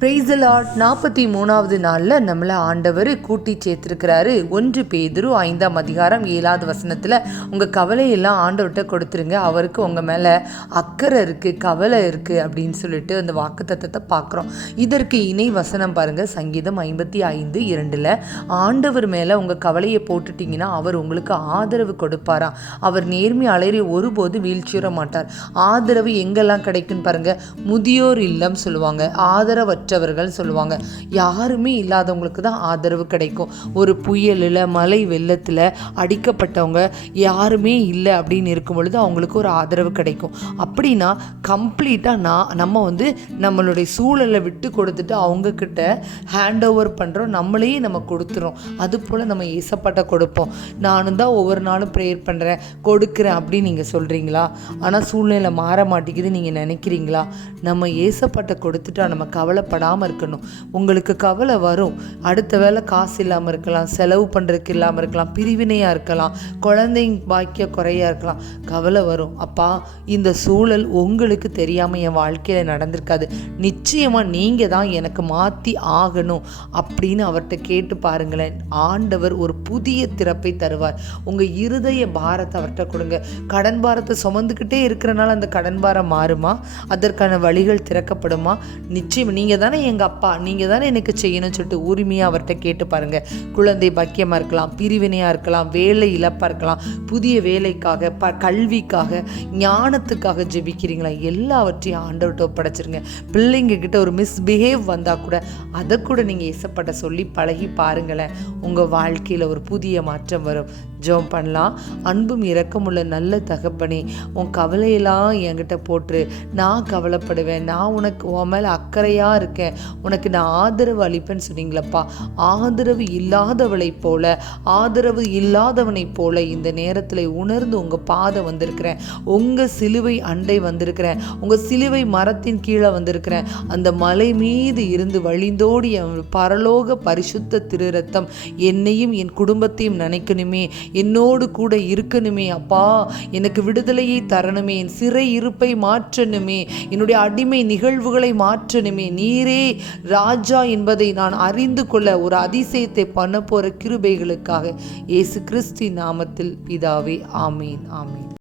பிரெய்சலாட் நாற்பத்தி மூணாவது நாளில் நம்மளை ஆண்டவர் கூட்டி சேர்த்துருக்கிறாரு. ஒன்று பேதுரு ஐந்தாம் அதிகாரம் ஏழாவது வசனத்தில் உங்கள் கவலையெல்லாம் ஆண்டவர்கிட்ட கொடுத்துருங்க. அவருக்கு உங்கள் மேலே அக்கறை இருக்குது கவலை இருக்குது அப்படின்னு சொல்லிட்டு அந்த வாக்குத்தத்தத்தை பார்க்குறோம். இதற்கு இணை வசனம் பாருங்கள் சங்கீதம் ஐம்பத்தி ஐந்து இரண்டில் ஆண்டவர் மேலே உங்கள் கவலையை போட்டுட்டிங்கன்னா அவர் உங்களுக்கு ஆதரவு கொடுப்பாராம் அவர் நேர்மை அலறி ஒருபோது வீழ்ச்சியுற மாட்டார். ஆதரவு எங்கெல்லாம் கிடைக்குன்னு பாருங்கள் முதியோர் இல்லம் சொல்லுவாங்க. ஆதரவற்ற மற்றவர்கள் சொல்லுவாங்க. யாருமே இல்லாதவங்களுக்கு தான் ஆதரவு கிடைக்கும். ஒரு புயலில் மலை வெள்ளத்தில் அடிக்கப்பட்டவங்க யாருமே இல்லை அப்படின்னு இருக்கும் பொழுது அவங்களுக்கு ஒரு ஆதரவு கிடைக்கும். அப்படின்னா கம்ப்ளீட்டாக நான் நம்ம வந்து நம்மளுடைய சூழலை விட்டு கொடுத்துட்டு அவங்கக்கிட்ட ஹேண்ட் ஓவர் பண்ணுறோம் நம்மளையே நம்ம கொடுத்துறோம். அது போல் நம்ம ஏசப்பட்ட கொடுப்போம். நானும் தான் ஒவ்வொரு நாளும் ப்ரேயர் பண்ணுறேன் கொடுக்குறேன் அப்படின்னு நீங்கள் சொல்கிறீங்களா ஆனால் சூழ்நிலை மாற மாட்டேங்குது நீங்கள் நினைக்கிறீங்களா? நம்ம ஏசப்பட்ட கொடுத்துட்டா நம்ம கவலைப்பட கவலைப்படாமல் இருக்கணும். உங்களுக்கு கவலை வரும். அடுத்த வேலை காசு இல்லாமல் இருக்கலாம் செலவு பண்ணுறதுக்கு இல்லாமல் இருக்கலாம் பிரிவினையாக இருக்கலாம் குழந்தைங்க பாக்கிய குறையாக இருக்கலாம். கவலை வரும். அப்பா இந்த சூழல் உங்களுக்கு தெரியாமல் என் வாழ்க்கையில் நடந்திருக்காது. நிச்சயமாக நீங்கள் தான் எனக்கு மாற்றி ஆகணும் அப்படின்னு அவர்கிட்ட கேட்டு பாருங்களேன். ஆண்டவர் ஒரு புதிய திறப்பை தருவார். உங்கள் இருதய பாரத்தை அவர்கிட்ட கொடுங்க. கடன் பாரத்தை சுமந்துக்கிட்டே இருக்கிறனால அந்த கடன் பாரம் மாறுமா? அதற்கான வழிகள் திறக்கப்படுமா? நிச்சயம் நீங்கள் தான் தானே எங்கள் அப்பா? நீங்கள் தானே எனக்கு செய்யணும்னு சொல்லிட்டு உரிமையாக அவர்கிட்ட கேட்டு பாருங்கள் குழந்தை பக்கியமாக இருக்கலாம் பிரிவினையாக இருக்கலாம் வேலை இழப்பாக இருக்கலாம் புதிய வேலைக்காக ப கல்விக்காக ஞானத்துக்காக ஜெபிக்கிறீங்களா? எல்லாவற்றையும் ஆண்டவர்கிட்ட ஒப்படைச்சிருங்க. பிள்ளைங்க கிட்ட ஒரு மிஸ்பிஹேவ் வந்தால் கூட அதை கூட நீங்கள் இசப்பட்ட சொல்லி பழகி பாருங்களேன். உங்கள் வாழ்க்கையில் ஒரு புதிய மாற்றம் வரும். ஜோம் பண்ணலாம். அன்பும் இரக்கமுள்ள நல்ல தகப்பனே உன் கவலையெல்லாம் என்கிட்ட போட்டு நான் கவலைப்படுவேன். நான் உனக்கு உன் மேலே அக்கறையாக இருக்கேன். உனக்கு நான் ஆதரவு அளிப்பேன்னு சொன்னீங்களப்பா. ஆதரவு இல்லாதவளை போல ஆதரவு இல்லாதவனைப் போல இந்த நேரத்தில் உணர்ந்து உங்கள் பாதை வந்திருக்கிறேன். உங்கள் சிலுவை அண்டை வந்திருக்கிறேன். உங்கள் சிலுவை மரத்தின் கீழே வந்திருக்கிறேன். அந்த மலை மீது இருந்து வழிந்தோடி பரலோக பரிசுத்த திரு ரத்தம் என்னையும் என் குடும்பத்தையும் நினைக்கணுமே. என்னோடு கூட இருக்கணுமே அப்பா. எனக்கு விடுதலையை தரணுமே என் சிறை இருப்பை மாற்றணுமே என்னுடைய அடிமை நிகழ்வுகளை மாற்றணுமே. நீரே ராஜா என்பதை நான் அறிந்து கொள்ள ஒரு அதிசயத்தை பண்ண போகிற கிருபைகளுக்காக இயேசு கிறிஸ்தி நாமத்தில் பிதாவே ஆமீன் ஆமீன்.